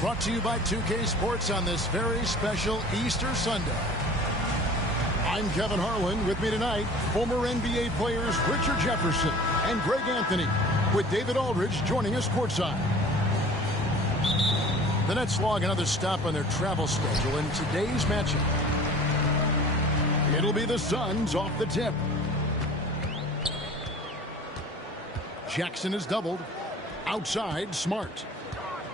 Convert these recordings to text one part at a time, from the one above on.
brought to you by 2K Sports on this very special Easter Sunday. I'm Kevin Harlan. With me tonight, former NBA players Richard Jefferson and Greg Anthony, with David Aldridge joining us courtside. The Nets log another stop on their travel schedule in today's matchup. It'll be the Suns off the tip. Jackson is doubled. Outside, Smart.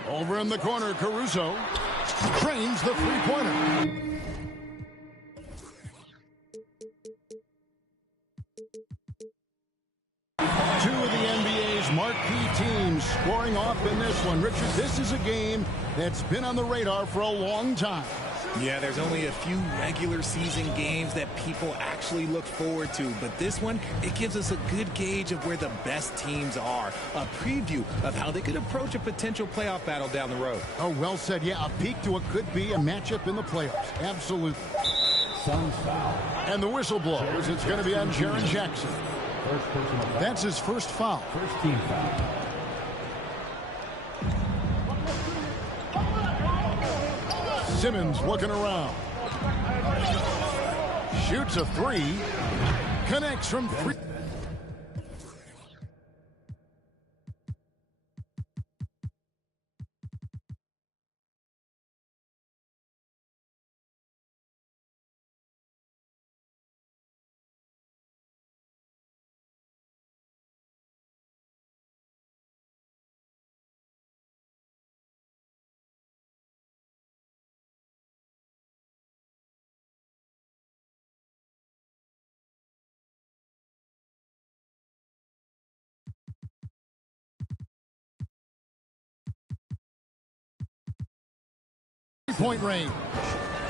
Over in the corner, Caruso trains the three-pointer. Two of the NBA's marquee teams scoring off in this one. Richard, this is a game that's been on the radar for a long time. Yeah, there's only a few regular season games that people actually look forward to. But this one, it gives us a good gauge of where the best teams are. A preview of how they could approach a potential playoff battle down the road. Oh, well said. Yeah, a peek to what could be a matchup in the playoffs. Absolutely. Suns foul. And the whistle blows. It's going to be on Jaren Jackson. That's his first foul. First team foul. Simmons looking around. Shoots a three. Connects from three. Point range.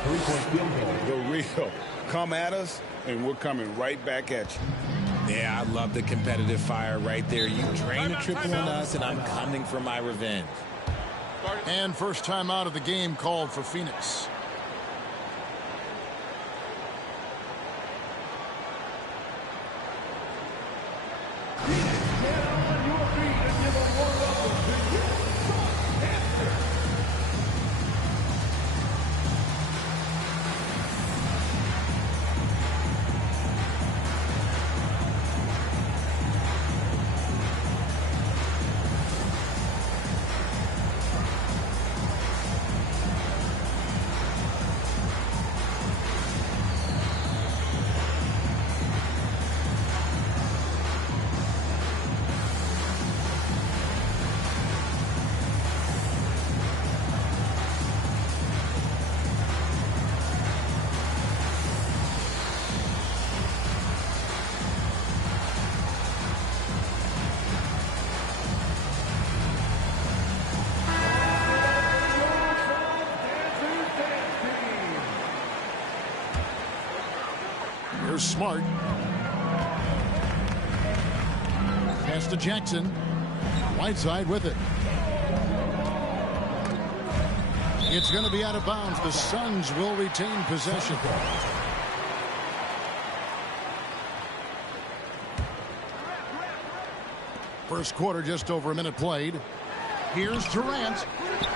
Three-point field goal. The real. Come at us, and we're coming right back at you. Yeah, I love the competitive fire right there. You drain a triple on us, and I'm coming for my revenge. And first time out of the game called for Phoenix. Here's Smart. Pass to Jackson. Whiteside with it. It's going to be out of bounds. The Suns will retain possession. First quarter, just over a minute played. Here's Durant.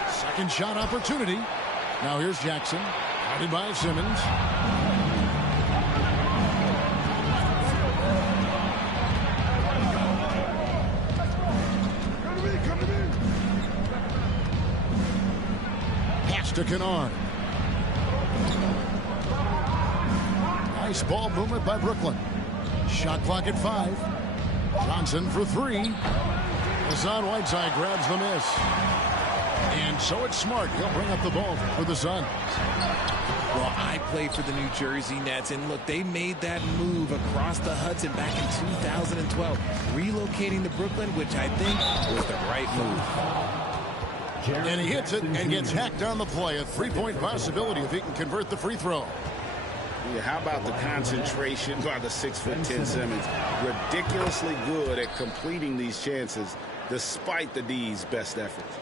Second shot opportunity. Now here's Jackson. Guarded by Simmons. To Kennard. Nice ball movement by Brooklyn. Shot clock at 5. Johnson for 3. Hassan Whiteside grabs the miss. And so it's Smart. He'll bring up the ball for the Suns. Well, I play for the New Jersey Nets, and look, they made that move across the Hudson back in 2012, relocating to Brooklyn, which I think was the right move. And he hits it and gets hacked on the play. A three-point possibility if he can convert the free throw. Yeah, how about the concentration by the 6'10" Simmons? Ridiculously good at completing these chances despite the D's best efforts.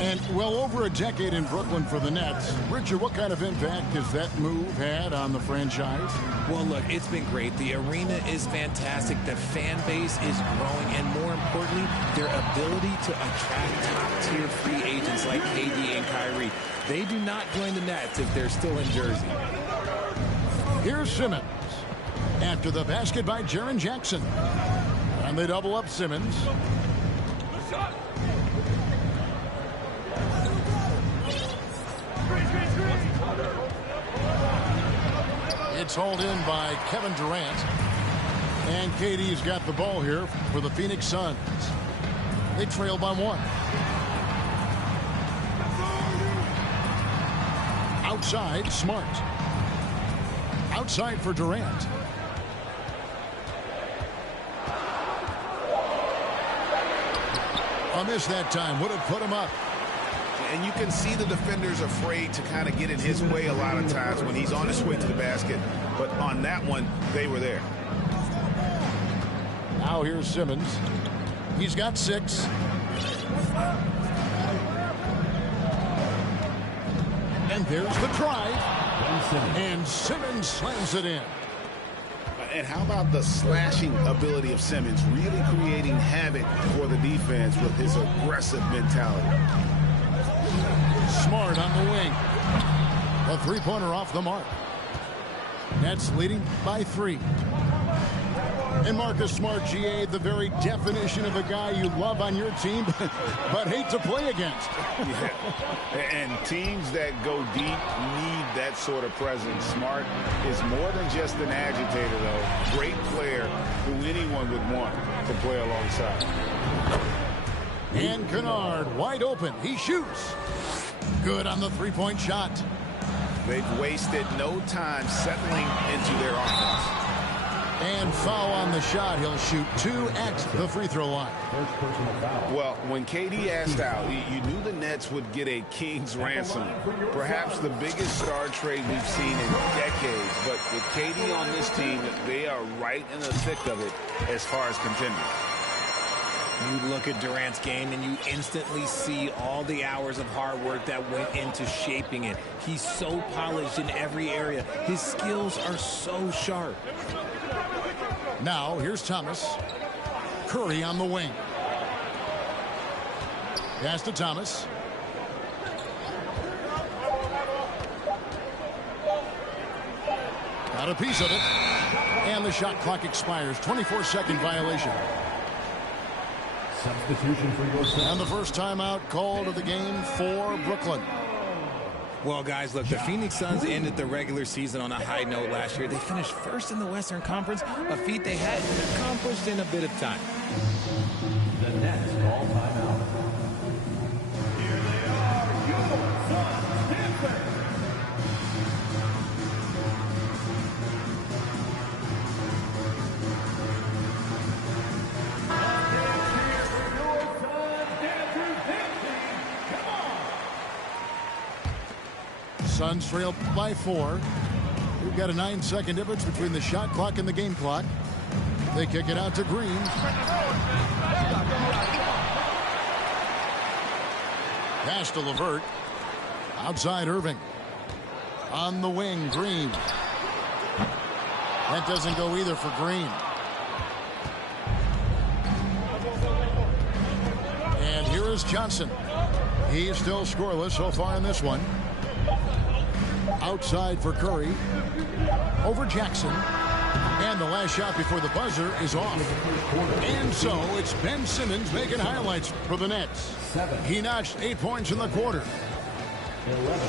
And well over a decade in Brooklyn for the Nets. Richard, what kind of impact has that move had on the franchise? Well, look, it's been great. The arena is fantastic. The fan base is growing. And more importantly, their ability to attract top-tier free agents like KD and Kyrie. They do not join the Nets if they're still in Jersey. Here's Simmons. After the basket by Jaren Jackson. And they double up Simmons. It's hauled in by Kevin Durant. And KD's got the ball here for the Phoenix Suns. They trail by 1. Outside, Smart. Outside for Durant. A miss that time. Would have put him up. And you can see the defenders afraid to kind of get in his way a lot of times when he's on his way to the basket. But on that one, they were there. Now here's Simmons. He's got 6. And there's the drive. And Simmons slams it in. And how about the slashing ability of Simmons, really creating havoc for the defense with his aggressive mentality. Smart on the wing. A three-pointer off the mark. Nets leading by 3. And Marcus Smart, GA, the very definition of a guy you love on your team, but hate to play against. Yeah. And teams that go deep need that sort of presence. Smart is more than just an agitator, though. Great player who anyone would want to play alongside. And Kennard wide open. He shoots. Good on the three-point shot. They've wasted no time settling into their offense. And foul on the shot. He'll shoot 2 at the free throw line. Well, when KD asked out, you knew the Nets would get a king's ransom. Perhaps the biggest star trade we've seen in decades. But with KD on this team, they are right in the thick of it as far as contending. You look at Durant's game and you instantly see all the hours of hard work that went into shaping it. He's so polished in every area. His skills are so sharp. Now, here's Thomas. Curry on the wing. Pass to Thomas. Got a piece of it. And the shot clock expires. 24-second violation. Substitution for your And the first timeout called of the game for Brooklyn. Well, guys, look, the Phoenix Suns ended the regular season on a high note last year. They finished first in the Western Conference, a feat they hadn't accomplished in a bit of time. The Nets call timeout. Here they are, your Suns Stanford. Suns trail by 4. We've got a 9-second difference between the shot clock and the game clock. They kick it out to Green. Pass to LeVert. Outside Irving. On the wing, Green. That doesn't go either for Green. And here is Johnson. He is still scoreless so far in this one. Outside for Curry. Over Jackson. And the last shot before the buzzer is off. And so it's Ben Simmons making highlights for the Nets. He notched 8 points in the quarter. 11.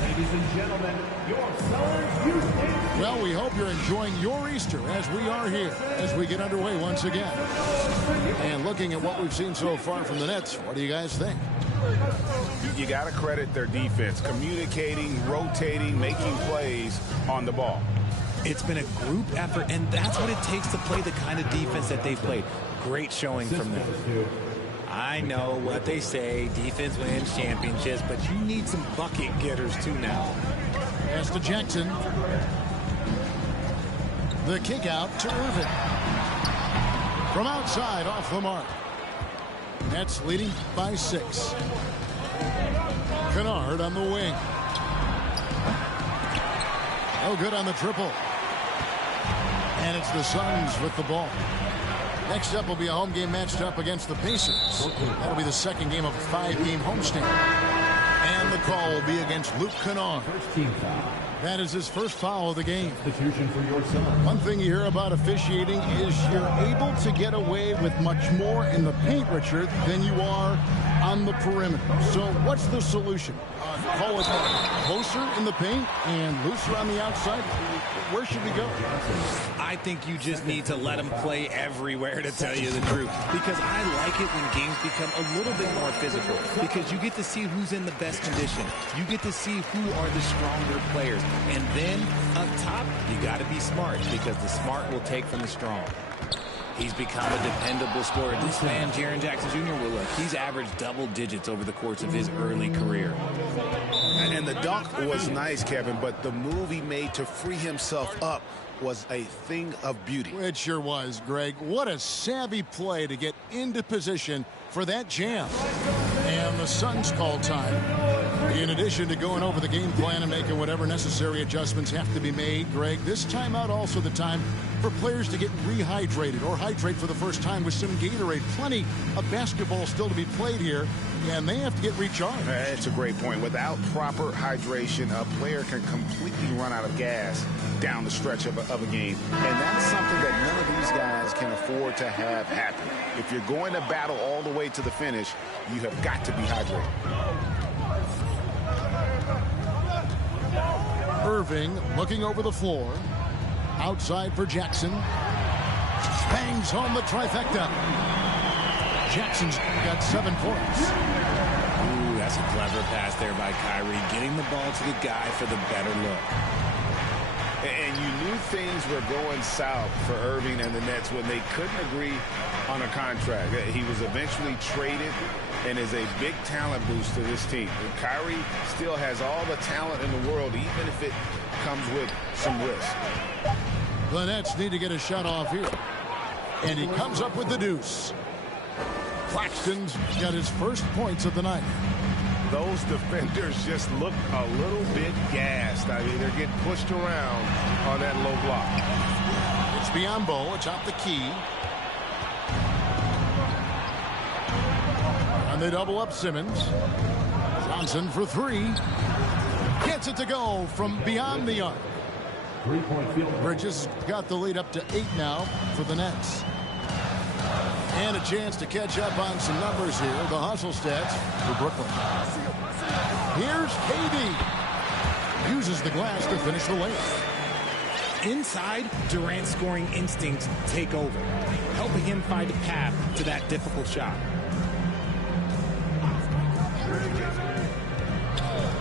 Ladies and gentlemen, your Suns Houston. Well, we hope you're enjoying your Easter as we are here as we get underway once again. And looking at what we've seen so far from the Nets, what do you guys think? You got to credit their defense, communicating, rotating, making plays on the ball. It's been a group effort, and that's what it takes to play the kind of defense that they've played. Great showing from them. I know what they say, defense wins championships, but you need some bucket getters too now. Pass to Jackson. The kick out to Irving. From outside, off the mark. Nets leading by 6. Kennard on the wing. No good on the triple. And it's the Suns with the ball. Next up will be a home game matched up against the Pacers. That'll be the second game of a 5-game homestand. And the call will be against Luke Kennard. First team foul. That is his first foul of the game. Substitution for your son. One thing you hear about officiating is you're able to get away with much more in the paint, Richard, than you are on the perimeter. So what's the solution? Call it closer in the paint and looser on the outside? Where should we go? I think you just need to let them play everywhere, to tell you the truth. Because I like it when games become a little bit more physical. Because you get to see who's in the best condition. You get to see who are the stronger players. And then, up top, you got to be smart. Because the smart will take from the strong. He's become a dependable scorer. This man, Jaren Jackson Jr., will look. He's averaged double digits over the course of his early career. And the dunk was nice, Kevin, but the move he made to free himself up was a thing of beauty. It sure was, Greg. What a savvy play to get into position for that jam. And the Suns call time. In addition to going over the game plan and making whatever necessary adjustments have to be made, Greg, this timeout also the time for players to get rehydrated or hydrate for the first time with some Gatorade. Plenty of basketball still to be played here, and they have to get recharged. It's a great point. Without proper hydration, a player can completely run out of gas down the stretch of a game. And that's something that none of these guys can afford to have happen. If you're going to battle all the way to the finish, you have got to be hydrated. Irving looking over the floor. Outside for Jackson. Bangs home the trifecta. Jackson's got 7 points. Ooh, that's a clever pass there by Kyrie, getting the ball to the guy for the better look. And you knew things were going south for Irving and the Nets when they couldn't agree on a contract. He was eventually traded and is a big talent boost to this team. And Kyrie still has all the talent in the world, even if it comes with some risk. The Nets need to get a shot off here. And he comes up with the deuce. Claxton's got his first points of the night. Those defenders just look a little bit gassed. I mean, they're getting pushed around on that low block. It's Biyombo atop the key. And they double up Simmons. Johnson for 3. Gets it to go from beyond the arc. 3-point field goal. Bridges got the lead up to 8 now for the Nets. And a chance to catch up on some numbers here. The hustle stats for Brooklyn. Here's KD. Uses the glass to finish the layup. Inside, Durant's scoring instincts take over, helping him find a path to that difficult shot.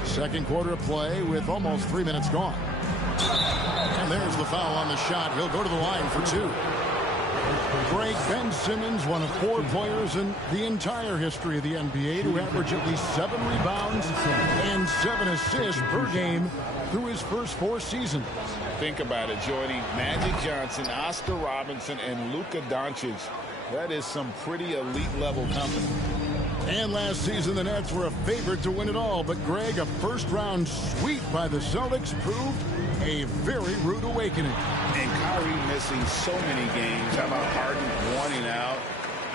Second quarter of play with almost 3 minutes gone. And there's the foul on the shot. He'll go to the line for 2. Greg, Ben Simmons, one of 4 players in the entire history of the NBA to average at least 7 rebounds and 7 assists per game through his first 4 seasons. Think about it, joining Magic Johnson, Oscar Robinson, and Luka Doncic. That is some pretty elite level company. And last season, the Nets were a favorite to win it all. But, Greg, a first-round sweep by the Celtics proved a very rude awakening. And Kyrie missing so many games. How about Harden wanting out?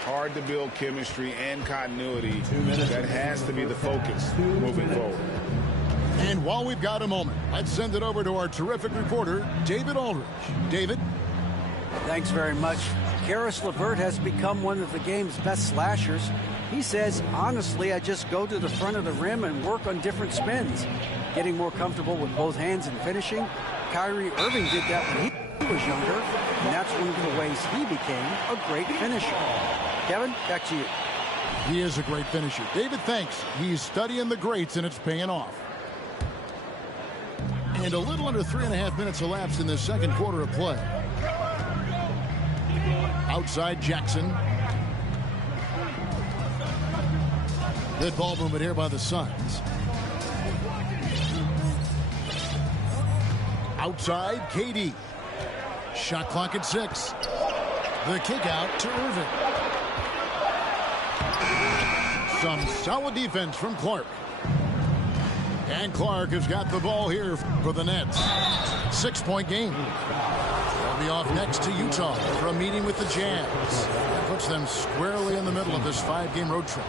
Hard to build chemistry and continuity. That has to be the focus moving forward. And while we've got a moment, let's send it over to our terrific reporter, David Aldridge. David? Thanks very much. Karis LeVert has become one of the game's best slashers. He says, honestly, I just go to the front of the rim and work on different spins. Getting more comfortable with both hands and finishing. Kyrie Irving did that when he was younger, and that's one of the ways he became a great finisher. Kevin, back to you. He is a great finisher. David, thanks. He's studying the greats, and it's paying off. And a little under 3.5 minutes elapsed in the second quarter of play. Outside Jackson. Good ball movement here by the Suns. Outside, KD. Shot clock at 6. The kick out to Irving. Some solid defense from Clark. And Clark has got the ball here for the Nets. 6-point game. They'll be off next to Utah for a meeting with the Jazz. That puts them squarely in the middle of this 5-game road trip.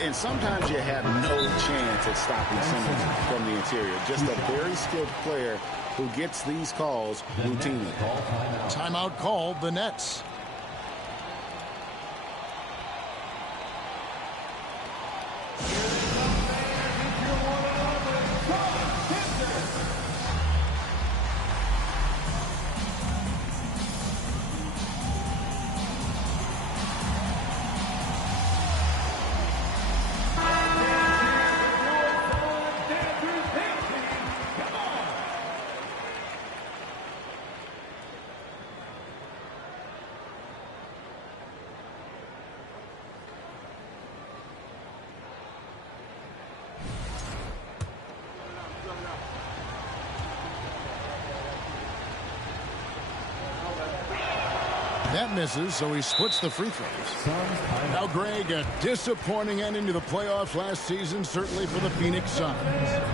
And sometimes you have no chance at stopping Simmons from the interior. Just a very skilled player who gets these calls routinely. Timeout called the Nets. That misses, so he splits the free throws. Now, Greg, a disappointing ending to the playoffs last season, certainly for the Phoenix Suns.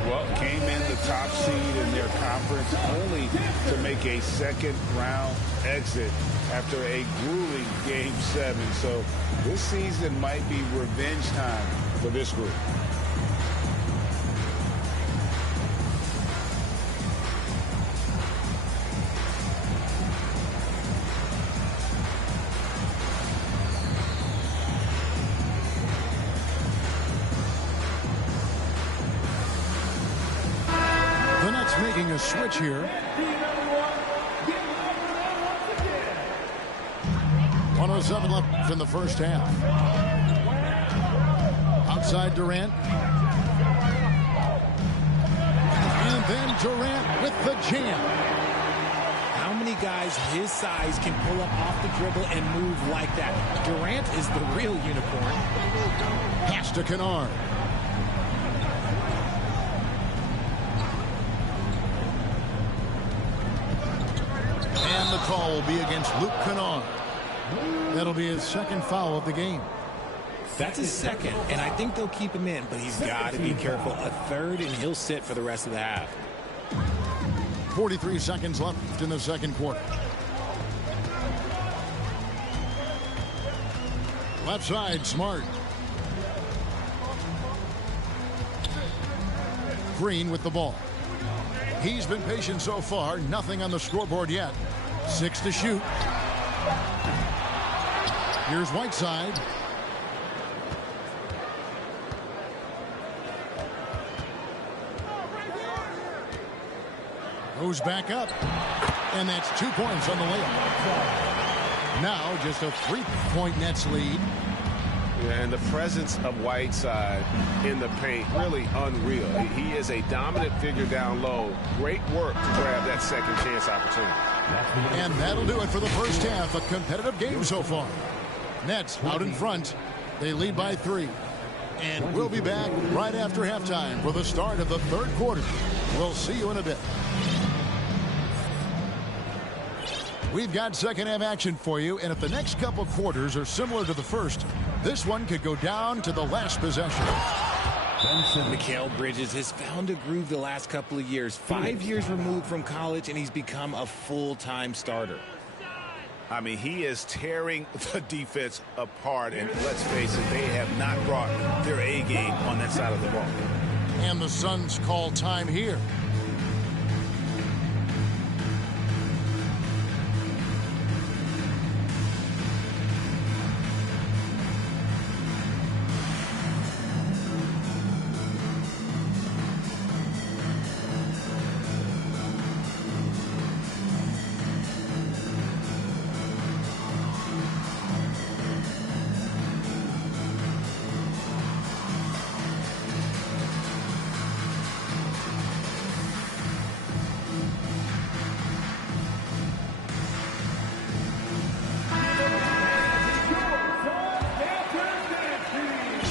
Well, came in the top seed in their conference only to make a second-round exit after a grueling Game 7. So this season might be revenge time for this group. Making a switch here. 107 left in the first half. Outside Durant. And then Durant with the jam. How many guys his size can pull up off the dribble and move like that? Durant is the real unicorn. Pass to Kennard. The call will be against Luke Kennard. That'll be his second foul of the game. That's his second, and I think they'll keep him in, but he's got to be careful. A third, and he'll sit for the rest of the half. 43 seconds left in the second quarter. Left side, Smart. Green with the ball. He's been patient so far. Nothing on the scoreboard yet. 6 to shoot. Here's Whiteside. Goes back up. And that's 2 points on the layup. Now just a 3-point Nets lead. And the presence of Whiteside in the paint, really unreal. He is a dominant figure down low. Great work to grab that second chance opportunity. And that'll do it for the first half. A competitive game so far. Nets out in front. They lead by 3. And we'll be back right after halftime for the start of the third quarter. We'll see you in a bit. We've got second half action for you, and if the next couple quarters are similar to the first, this one could go down to the last possession. Mikal Bridges has found a groove the last couple of years. 5 years removed from college, and he's become a full-time starter. I mean, he is tearing the defense apart, and let's face it, they have not brought their A game on that side of the ball. And the Suns call time here.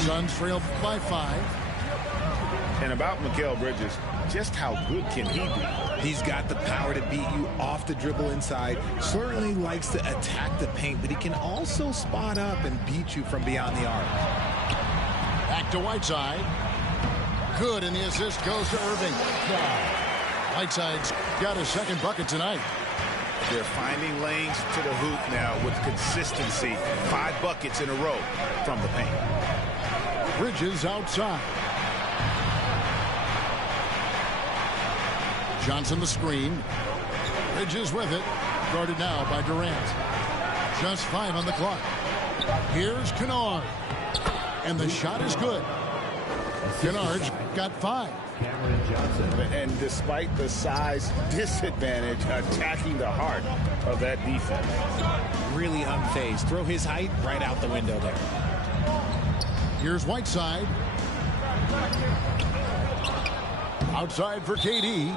Suns trail by 5. And about Mikal Bridges, just how good can he be? He's got the power to beat you off the dribble inside. Certainly likes to attack the paint, but he can also spot up and beat you from beyond the arc. Back to Whiteside. Good, and the assist goes to Irving. Whiteside's got his second bucket tonight. They're finding lanes to the hoop now with consistency. 5 buckets in a row from the paint. Bridges outside. Johnson the screen. Bridges with it. Guarded now by Durant. Just 5 on the clock. Here's Kennard. And the shot is good. Kennard's got 5. And despite the size disadvantage, attacking the heart of that defense. Really unfazed. Throw his height right out the window there. Here's Whiteside. Outside for KD.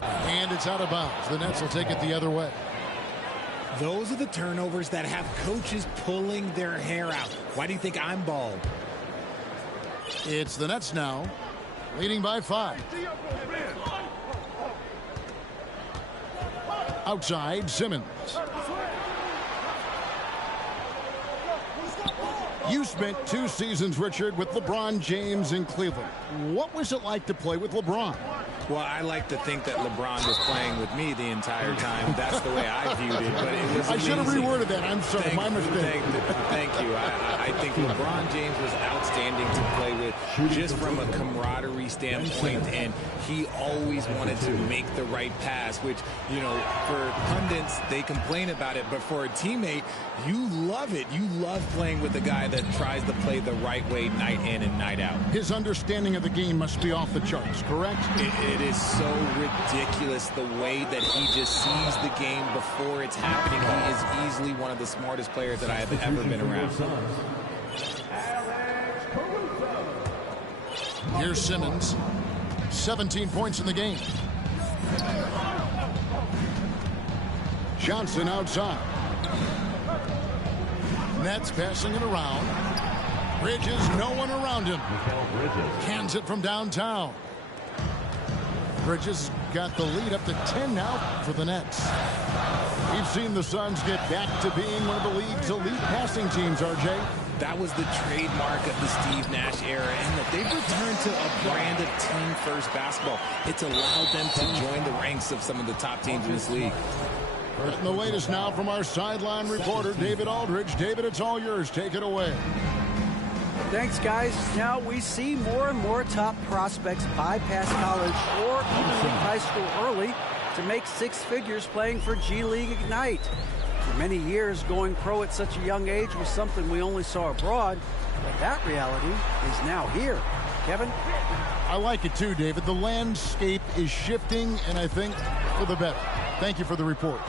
And it's out of bounds. The Nets will take it the other way. Those are the turnovers that have coaches pulling their hair out. Why do you think I'm bald? It's the Nets now, leading by 5. Outside, Simmons. You spent 2 seasons, Richard, with LeBron James in Cleveland. What was it like to play with LeBron? Well, I like to think that LeBron was playing with me the entire time. That's the way I viewed it. But it was I should have reworded that. I'm sorry, my mistake. Thank you. I think LeBron James was outstanding to play with just from a camaraderie standpoint, and he always wanted to make the right pass, which, you know, for pundits, they complain about it, but for a teammate, you love it. You love playing with a guy that tries to play the right way night in and night out. His understanding of the game must be off the charts, correct? It is so ridiculous the way that he just sees the game before it's happening. He is easily one of the smartest players that I have ever been around. Here's Simmons. 17 points in the game. Johnson outside. Nets passing it around. Bridges, no one around him. Cans it from downtown. Bridges got the lead up to 10 now for the Nets. We've seen the Suns get back to being one of the league's elite passing teams, RJ. That was the trademark of the Steve Nash era, and that they've returned to a brand of team-first basketball. It's allowed them to join the ranks of some of the top teams in this league. And the latest now from our sideline reporter, David Aldridge. David, it's all yours. Take it away. Thanks, guys. Now we see more and more top prospects bypass college or even leave high school early to make 6 figures playing for G League Ignite. For many years, going pro at such a young age was something we only saw abroad, but that reality is now here. Kevin? I like it too, David. The landscape is shifting, and I think for the better. Thank you for the report.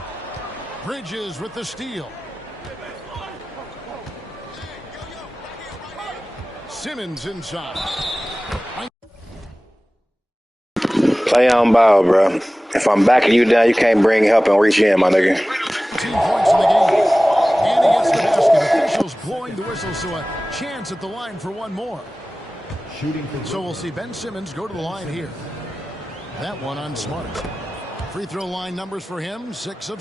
Bridges with the steal. Simmons inside. Play on ball, bro. If I'm backing you down, you can't bring help and reach in, my nigga. 2 points in the game. And he gets the basket. Officials blowing the whistle, so a chance at the line for one more. So we'll see Ben Simmons go to the line here. That one on Smart. Free throw line numbers for him, 6 of